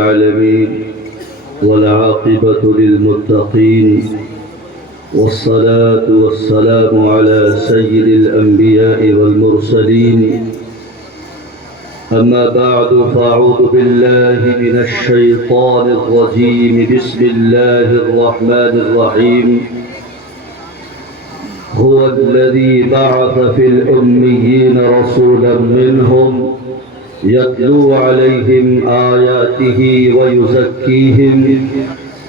العالمين والعاقبة للمتقين والصلاة والسلام على سيد الأنبياء والمرسلين أما بعد فأعوذ بالله من الشيطان الرجيم بسم الله الرحمن الرحيم هو الذي بعث في الأميين رسولا منهم يتلو عليهم آياته ويزكيهم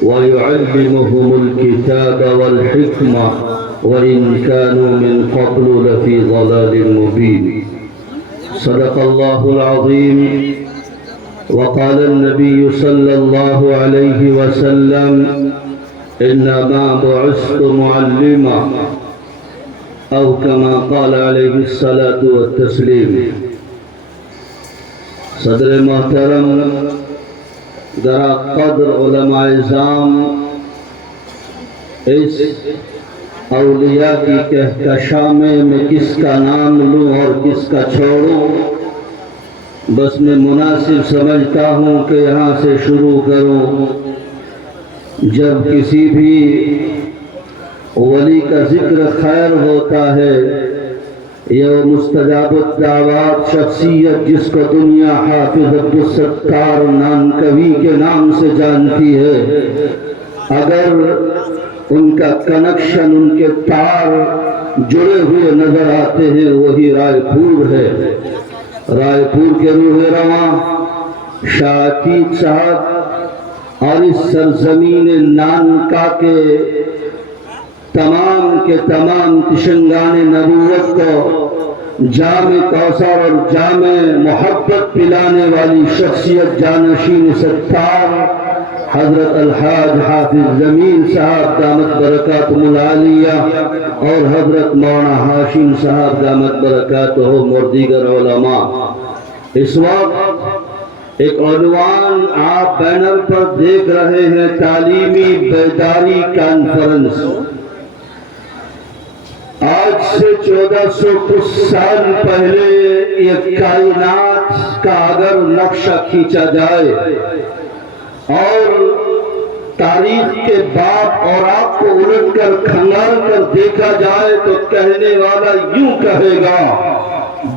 ويعلمهم الكتاب والحكمة وإن كانوا من قبل لفي ضلال مبين صدق الله العظيم وقال النبي صلى الله عليه وسلم إنما بعثت معلما أو كما قال عليه الصلاة والتسليم صدر محترم ذرا قدر علماء اعظام اس اولیاء کی کہکشاں میں کس کا نام لوں اور کس کا چھوڑوں، بس میں مناسب سمجھتا ہوں کہ یہاں سے شروع کروں۔ جب کسی بھی ولی کا ذکر خیر ہوتا ہے، یہ مستجاب الدعوات شخصیت جس کو دنیا حافظ عبدالستار نانکوی کے نام سے جانتی ہے، اگر ان کا کنیکشن، ان کے تار جڑے ہوئے نظر آتے ہیں، وہی رائے پور ہے۔ رائے پور کے روح رواں شاہ عتیق صاحب اور اس سرزمین نانکا کے تمام تشنگان نبوت کو جام کوثر اور جام محبت پلانے والی شخصیت جانشین ستار حضرت الحاج حافظ جمیل صاحب دامت برکاتہم العالیہ اور حضرت مولانا ہاشم صاحب دامت برکاتہم اور دیگر علماء، اس وقت ایک عنوان آپ بینر پر دیکھ رہے ہیں، تعلیمی بیداری کانفرنس۔ آج سے 1400 کچھ سال پہلے یہ کائنات کا اگر نقشہ کھینچا جائے اور تاریخ کے باب اور آپ کو الٹ کر کھنگال کر دیکھا جائے تو کہنے والا یوں کہے گا،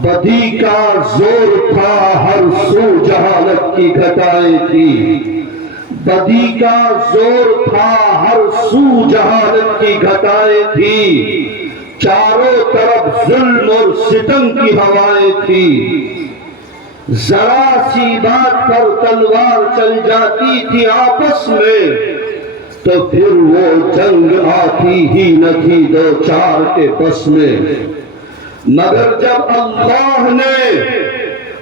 بدی کا زور تھا ہر سو جہالت کی گھٹائیں تھی، بدی کا زور تھا ہر سو جہالت کی گھٹائیں تھی، چاروں طرف ظلم اور ستم کی ہوائیں تھی، ذرا سی بات پر تلوار چل جاتی تھی آپس میں تو پھر وہ جنگ آتی ہی نہ تھی دو چار کے پس میں۔ مگر جب اللہ نے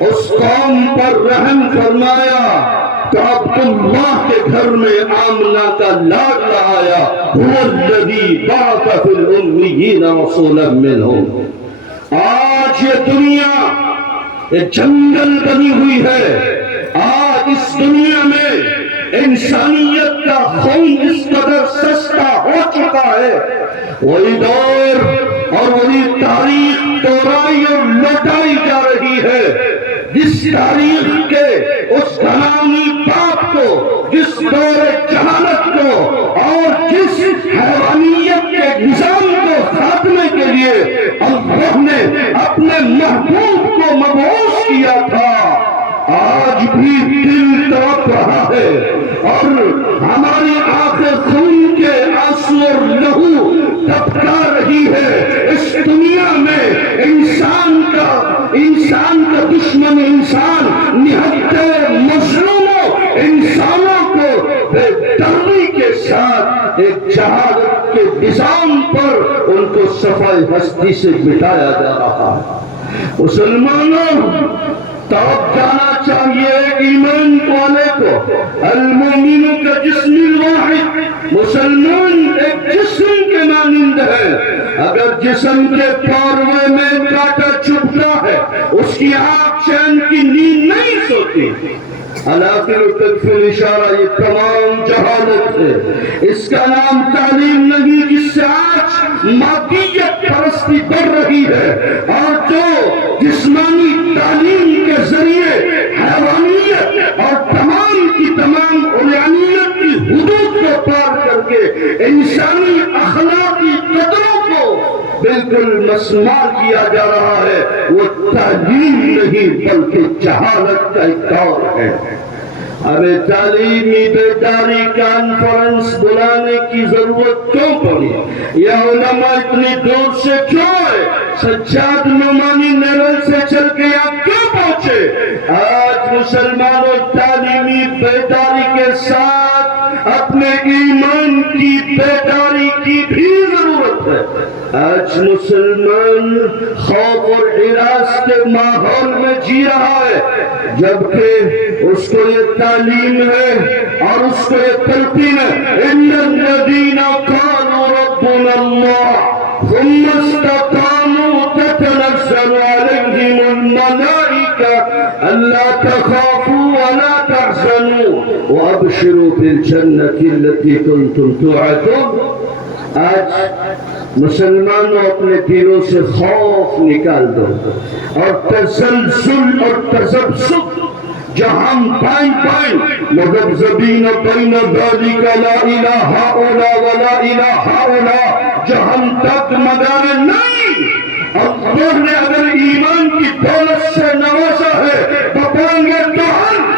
اس قوم پر رحم فرمایا تو عبداللہ کے گھر میں آمنہ کا لاڈلا آیا، هو الذی بعث فی الامیین رسولا منہم۔ آج یہ دنیا ایک جنگل بنی ہوئی ہے، آج اس دنیا میں انسانیت کا خون اس قدر سستا ہو چکا ہے، وہی دور اور وہی تاریخ دوہرائی اور لوٹائی جا رہی ہے، جس تاریخ کے اس گھرانی باپ کو، جس دور جہالت کو اور جس حیوانیت کے نظام کو خاتمے کے لیے اللہ نے اپنے محبوب کو مبعوث کیا تھا، آج بھی دل تڑپ رہا ہے اور ہماری آنکھیں خون کے آنسو اور لہو ٹپکا رہی ہے۔ اس دنیا میں انسان کا دشمن انسان نہتے مظلوموں انسانوں کو بے دردی کے ساتھ ایک جہالت کے نظام پر ان کو صفائے ہستی سے مٹایا جا رہا ہے۔ مسلمانوں، تب جانا چاہیے ایمان والے کو، المومن کا جسم الواحد، مسلمان ایک جسم کے مانند ہے، اگر جسم کے پاروے میں کانٹا چبھتا ہے اس کی آنکھ چین کی نیند نہیں سوتی۔ علاقل تکفل اشارہ یہ تمام جہالت ہے، اس کا نام تعلیم نہیں، جس سے آج مادیت پرستی بڑھ رہی ہے اور جو جسمانی تعلیم کے ذریعے حیوانیت اور تمام کی تمام بالکل مسمار کیا جا رہا ہے وہ تعلیم نہیں بلکہ جہالت کا ایک دور ہے۔ ہمیں تعلیمی بیداری کانفرنس بلانے کی ضرورت کیوں پڑی؟ یہ علماء اتنی دور سے کیوں آئے؟ سجاد نعمانی نیرل سے چل کے یہاں کیوں پہنچے؟ آج مسلمانوں تعلیمی بیداری کے ساتھ اپنے ایمان کی بیداری کی بھی ضرورت ہے۔ آج مسلمان خوف اور ہراس کے ماحول میں جی رہا ہے، جبکہ اس کو یہ تعلیم ہے اور اس کو یہ تلقین ہے، ان الذین قالوا ربنا اللہ ثم استقاموا تتنزل علیہم الملائکہ الا تخافوا ولا تحزنوا وابشروا بالجنة التي كنتم توعدون۔ آج مسلمانوں اپنے دلوں سے خوف نکال دو اور تزلزل اور تذبذب جہاں پائیں مذبذبین بین ذالک لا الہ الا ولا الہ الا، جہاں تک مگر نہیں اللہ نے اگر ایمان کی دولت سے نوازا ہے بتائیں گے تو ہم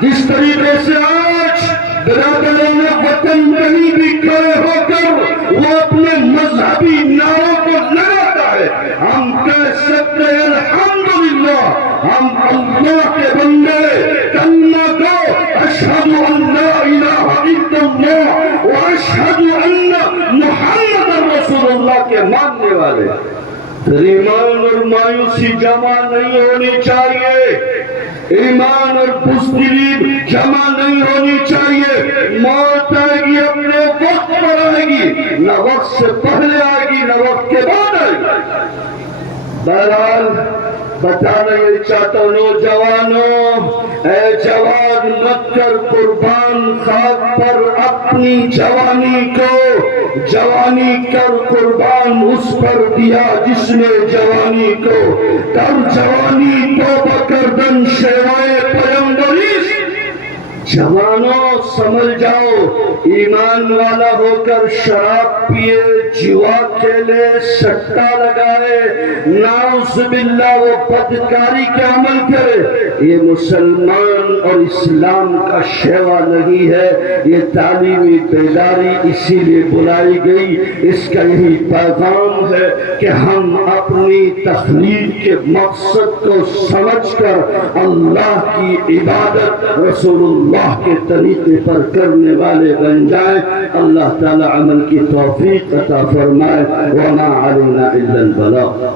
جس طریقے سے آج برادران وطن کہیں بھی کھڑے ہو کر وہ اپنے مذہبی نعروں کو لگاتا ہے، ہم کہہ سکتے ہیں الحمدللہ ہم اللہ کے بندے کلمہ گو اشہد ان لا الہ الا اللہ و اشہد ان محمد رسول اللہ کے ماننے والے۔ ایمان اور مایوسی جمع نہیں ہونی چاہیے، ایمان اور بزدلی جمع نہیں ہونی چاہیے۔ موت آئے گی اپنے وقت پر آئے گی، نہ وقت سے پہلے آئے گی نہ وقت کے بعد آئے گی۔ بہرحال بتانا یہ چاہتا ہوں نوجوانوں، اے جوان مت کر قربان خاک پر اپنی جوانی کو، جوانی کر قربان اس پر دیا جس نے جوانی کو، کر جوانی توبہ کردن شیوائے پیمبریش۔ جوانوں سمجھ جاؤ، ایمان والا ہو کر شراب پیے، جوا کھیلے، سٹا لگائے، نعوذ باللہ وہ بدکاری کے عمل کرے، یہ مسلمان اور اسلام کا شیوا نہیں ہے۔ یہ تعلیمی بیداری اسی لیے بلائی گئی، اس کا یہی پیغام ہے کہ ہم اپنی تخلیق کے مقصد کو سمجھ کر اللہ کی عبادت رسول اللہ کے طریقے پر کرنے والے بن جائیں۔ اللہ تعالی عمل کی توفیق عطا فرمائے۔ وما علینا الا البلاغ۔